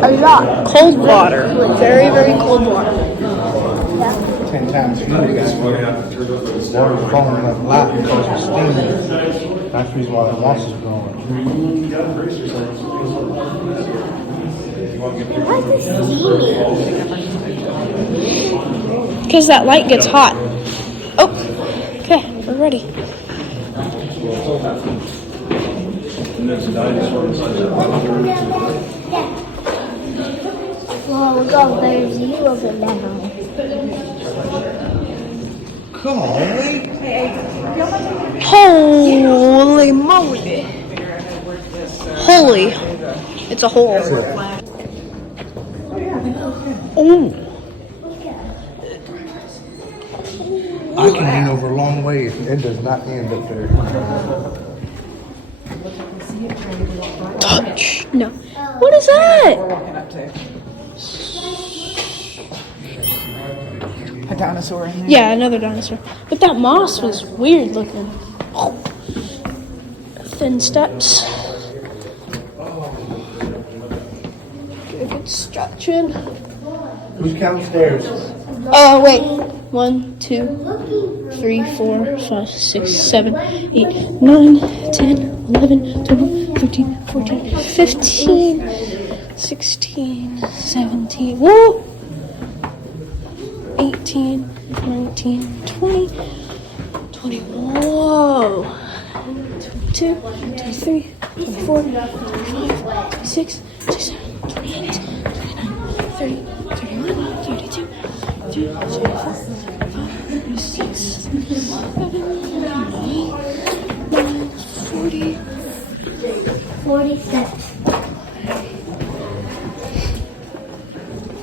A lot. Cold water. Very, very cold water. 10 times fewer. Water falling up light because of steam. That's the reason why the moss is growing. Why is it steamy? Because that light gets hot. Oh, okay, we're ready. Well, look how there's you over now. Come on, Holy moly. Holy. It's a hole. Oh. I can lean over a long way. It does not end up there. Touch. No. What is that? We're walking up to. A dinosaur in there. Yeah, another dinosaur. But that moss was weird looking. Thin steps. Good stretching. Who's counting stairs? Oh, wait. 1, 2, 3, 4, 5, 6, 7, 8, 9, 10, 11, 12, 13, 14, 15, 16, 17, whoa! 18, 19, 20, 21, whoa! 22, 23, 24, 25, 26, 27, 28, 29, 30, 31, 32, 33, 34, 36, 40. 47.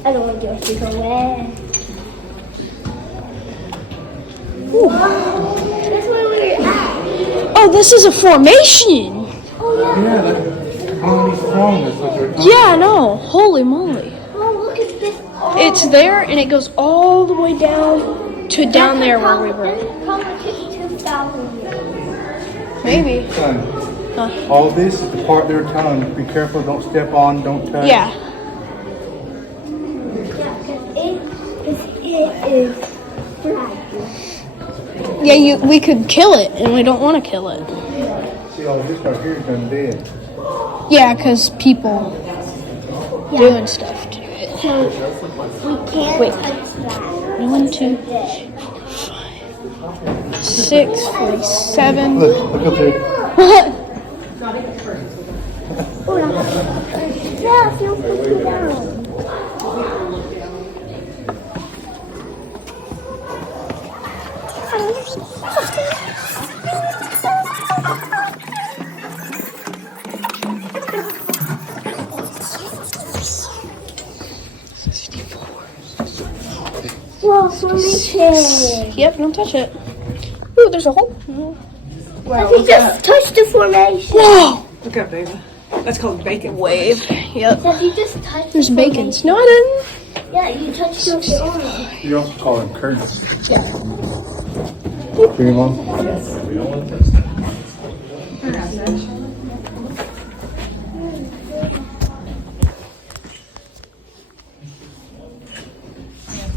I don't want to go too away. That's where we were at. Oh, this is a formation. Yeah, like, how many strong is what they're talking Yeah, I know. Holy moly. Oh, look at this. It's there and it goes all the way down to down there where we were. This is probably 2,000 years. Maybe. Son, all this is the part they're telling you, be careful, don't step on, don't touch. Yeah. Yeah, because it is fragile. Yeah, we could kill it and we don't want to kill it. See, all this right here is done dead. Yeah, because people doing stuff to it. So we can't Wait. touch that. 1, 2, 5, 6, 47. Look up there. What? Yeah, feel free down. Whoa, formation. Yep, don't touch it. Ooh, there's a hole. Well, He just touched the formation. Whoa! look up, David. That's called bacon. Wave. Yep. If you just touched There's the bacons. formation. No, I didn't. Yeah, you touched the orange. You also call them curtains. Bring them on.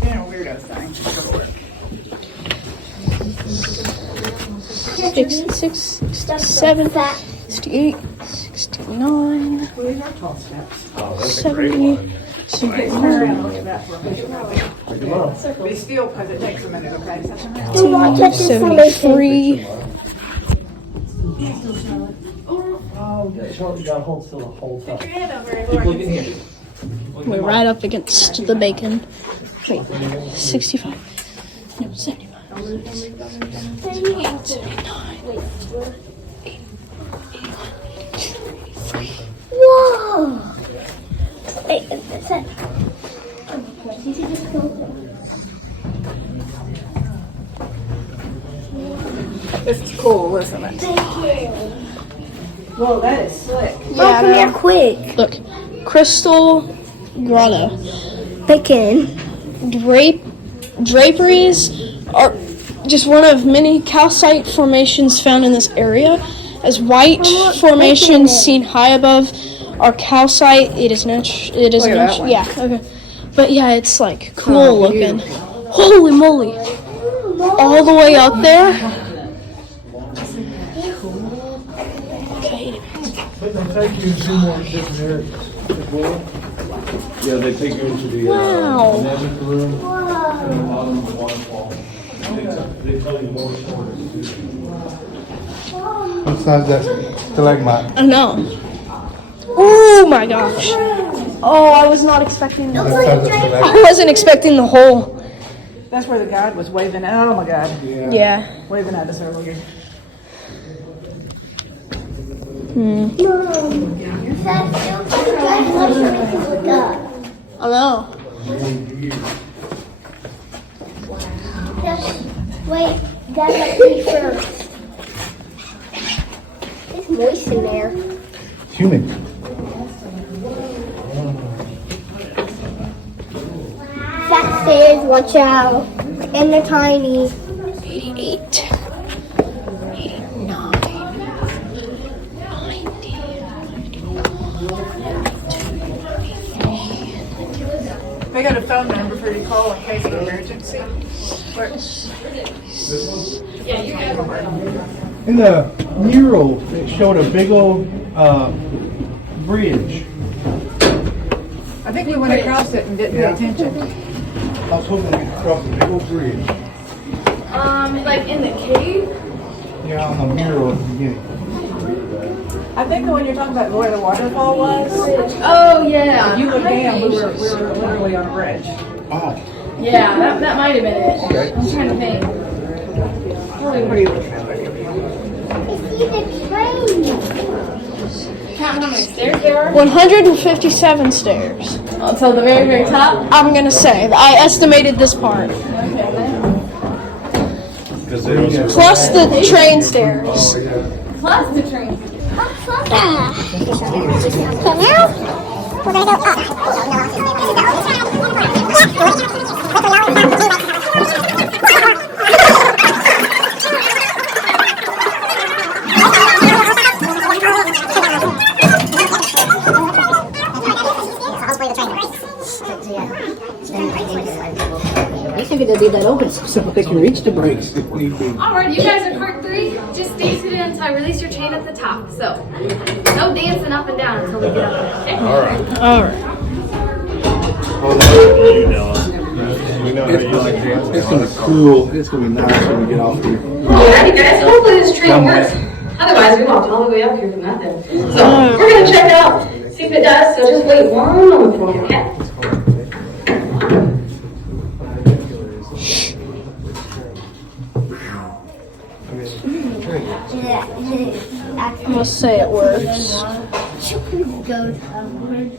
Being a weirdo thing. 66, 67, 68, 69, Well, these are tall steps. 70, Turn around and look at that formation. Be still because it takes a minute, okay? Do not touch the formation. 73. Charlie got hold still the whole time. Your head over and Laura can see it. We're right up against the bacon. Wait, 65. No, 75. 78, 79. Whoa! Wait, that's it. This is cool, isn't it? Whoa, that is slick. Yeah, Come here no. quick. Look, Crystal Grotto. Bacon. Draperies are just one of many calcite formations found in this area. As white formations seen high above are calcite, it is natural. It is Look at that natural. one. Yeah. Okay. But yeah, it's like cool Oh, looking. beautiful. Holy moly! All the way up there. Okay. But they take you to more different areas as well. Yeah, they take you into the Wow. dynamic room and the bottom of the waterfall. They tell you more stories too. What size is that stalagmite? I know. Oh my gosh! Oh, I was not expecting. What size is that I stalagmite? wasn't expecting the hole. That's where the guide was waving. Oh my God. Yeah. Waving at us earlier. I know. Wait, that's like me first. It's moist in there. Humid. Fat stairs, watch out. And they're tiny. 88, 89, 90, 92, They got a phone number for you to call in case of emergency. In the mural, it showed a big old bridge. I think we went across it and didn't pay attention. I was hoping we could cross a big old bridge. Like in the cave? Yeah, on the mural at the beginning. I think the one you're talking about where the waterfall was, Oh yeah. you look down, we were literally on a bridge. Oh. Yeah, that might have been it. I'm trying to think. What are you looking at? See the train. Count how many stairs there are? 157 stairs. Until the very, very top. I'm gonna say, I estimated this part. Plus the train stairs. Plus the train. Okay, now we're gonna go up. You think it'd be that open so they can reach the brakes if need be. Alright, you guys are part 3. Just stay seated until I release your chain at the top. So, no dancing up and down until we get up there. Okay? Alright. You know, we know how you like dancing. It's gonna be cool. It's gonna be nice when we get off here. Alrighty guys, hopefully this train works. Otherwise, we walked all the way up here for nothing. So, we're gonna check it out, see if it does, so just wait one moment for me, okay? I'm gonna say it works. Goes upward.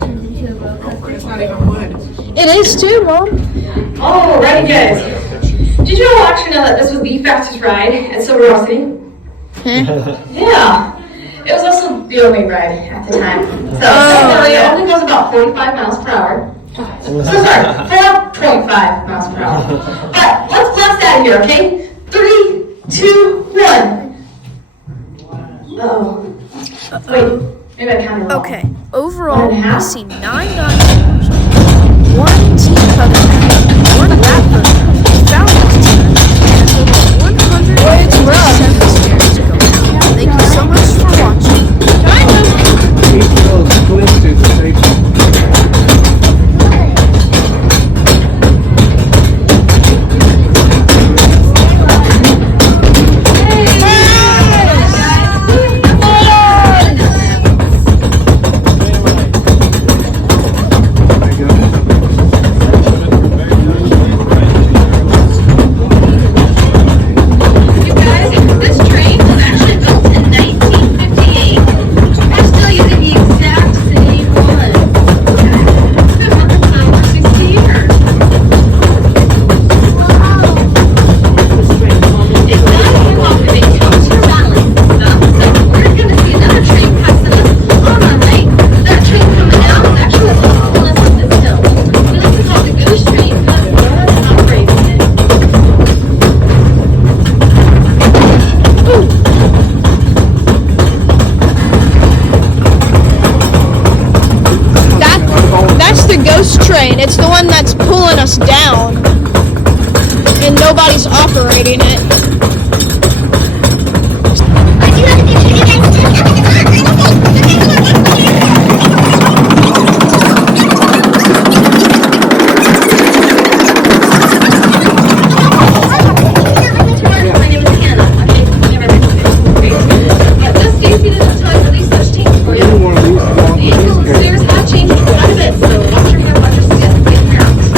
Turns into a roller coaster. It's not even wood. It is too, Mom. Alrighty guys. Did you all actually know that this was the fastest ride at Silver Rock City? Yeah. It was also the only ride at the time. So, technically it only goes about 45 miles per hour. So sorry, 4.5 miles per hour. But let's blast out of here, okay? 3, 2, 1. Uh-oh. Wait, maybe I counted wrong. Okay, overall, 1.5? we see 9 dinosaurs, 1 teacup turn, 1 lap turn, fountain turn, and a total of 157 stairs to go down. Thank you so much for watching. Each of those twists is a safety. You guys, this train was actually built in 1958. We're still using the exact same one. It's been running for over 60 years. It's not even welcome. It comes to rattling stuff. So we're gonna see another train passing us on our right. That train coming down is actually pulling us up this hill. We like to call it the ghost train because it's operating it. That's the ghost train. It's the one that's pulling us down. And nobody's operating it. I do have a picture of you guys too. Up at the top. My name is Hannah. Okay, never been to just stay seated until I release those chains for you. One of these long The angles and stairs have changed quite a bit, so watch your hair, watch your step, get parents.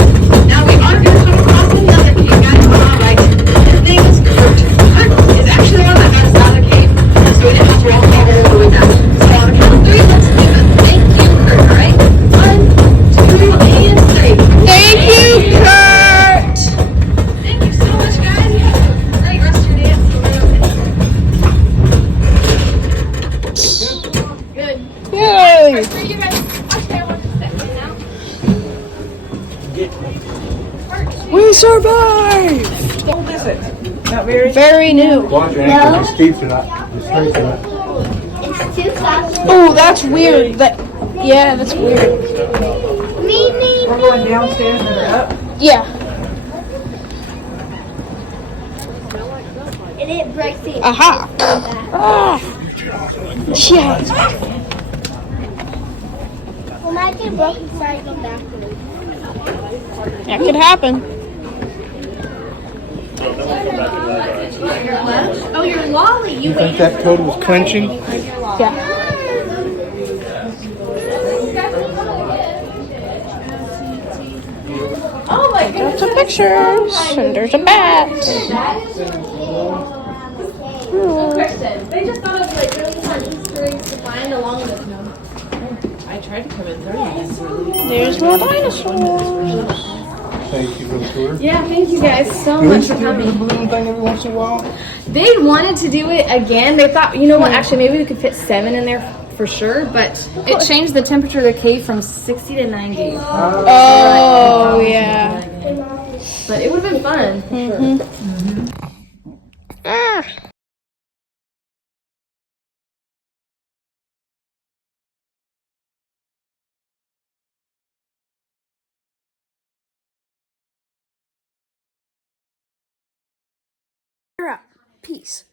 Now we are going to come across another cave, guys. All right. His name is Kurt. Kurt is actually the one that got us out of the cave, so we didn't have to walk all the way back. So on the count of 3, let's do it. Thank you, Kurt. All right. 1, 2, and 3. Thank you, Kurt! Thank you so much, guys. You have a great rest of your day at Silver Rock. Good. Yay! For you guys, watch there, watch the step right now. Kurt. We survived! How old is it? Not very. Very new. Watch your ankles, your skates are not, your straight are not. It's 2000. Oh, that's weird. Yeah, that's weird. Mimi. We're going downstairs and they're up. Yeah. And it breaks the. Aha. Ah. Yeah. Well, might get broken sliding backwards. That could happen. Oh, your lolly. You think that code was clenching? Yeah. Oh my goodness. There's some pictures, and there's a bat. No question. They just thought it was like really fun Easter eggs to find along with them. There's more dinosaurs. Thank you for the tour. Yeah, thank you guys so Do much we for do the coming. balloon thing every once in a while? They wanted to do it again. They thought, you know what, actually maybe we could fit 7 in there for sure, but it changed the temperature of the cave from 60 to 90. Oh, yeah. But it would have been fun. Ah. Peace.